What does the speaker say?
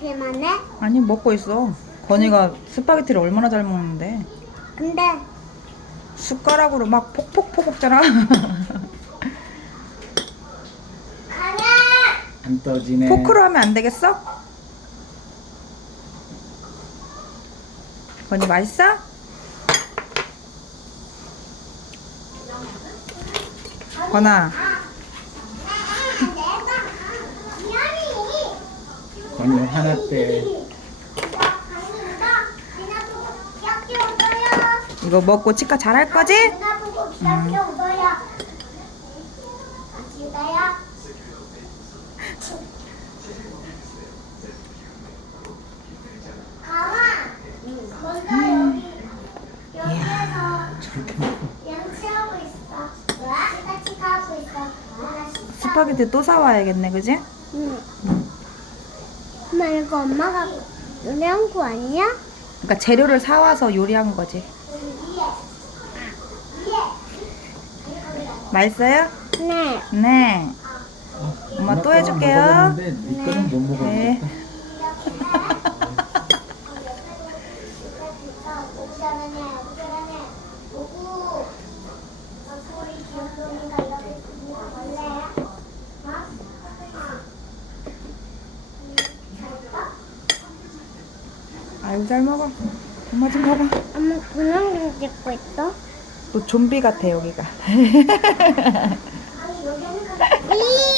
그만해? 아니 먹고 있어 건이가 스파게티를 얼마나 잘 먹는데 근데 숟가락으로 막 폭폭폭 먹잖아 라안 떠지네 포크로 하면 안 되겠어? 건이 맛있어? 건 아. 오늘 하나 때 이거 먹고 치과 잘할 거지? 음. 음. 스파게티 또 사와야겠네, 그지? 응. 엄마 이거 엄마가 요리한 거 아니야? 그러니까 재료를 사 와서 요리한 거지. 예. 예. 맛있어요? 네. 네. 아, 네. 엄마, 또 해줄게요. 먹어봤는데, 네. 네. 네. 아유 잘 먹어 엄마 좀가봐 엄마 고양이 찍고 있다너 좀비 같아 여기가 이